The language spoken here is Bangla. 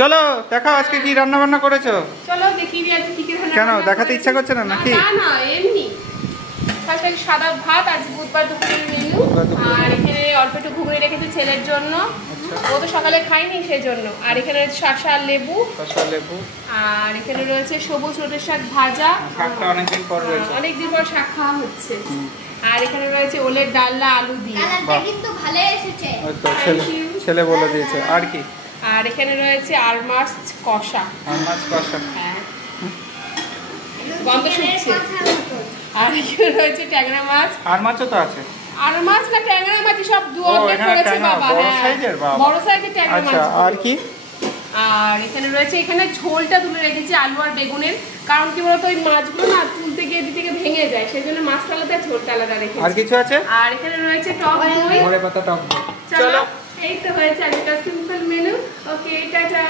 চলো দেখাও আজকে কি রান্না বান্না করেছো। চলো দেখিয়ে দিই আজকে কি কি রান্না। কেন দেখাতে ইচ্ছা করছে না নাকি? না না এমনি আজকে সাদা ভাত, আজ বুধবার দুপুরের মেনু। আর এখানে অল্প একটু ঘুগনি রেখেছি ছেলের জন্য, ও তো সকালে খায়নি সেই জন্য। আর এখানে শসা লেবু, আর এখানে রয়েছে সবুজ রোটের শাক ভাজা, শাকটা অনেকদিন পর রয়েছে, অনেকদিন পর শাক খাওয়া হচ্ছে। আর এখানে রয়েছে ওলের ডালনা আলু দিয়ে, কিন্তু ভালো এসেছে, ছেলে বলে দিয়েছে। আর কি? আর এখানে রয়েছে আর মাছ কষা, হ্যাঁ গন্ধ শুকছে। আর এখানে রয়েছে ট্যাংরা মাছ, আর মাছও তো আছে। আর মাছ না ট্যাংরা মাছ সব দুয়ারে করেছে বাবা, বড় সাইজের বাবা, বড় সাইজের ট্যাংরা মাছ। আচ্ছা আর কি? আর এখানে রয়েছে, এখানে ঝোলটা তুলে রেখেছি আলু আর বেগুনের, কারণ কি বলতো ওই মাছগুলো না তুলতে গিয়ে দিতে ভেঙে যায়, সেই জন্য মাছটা আলাদা ঝোলটা আলাদা রেখেছি। আর কিছু আছে? আর এখানে রয়েছে টক দই, ধনে পাতা টক দই। চলো এই তো হয়েছে আজকের সিম্পল মেনু। ওকে টাটা।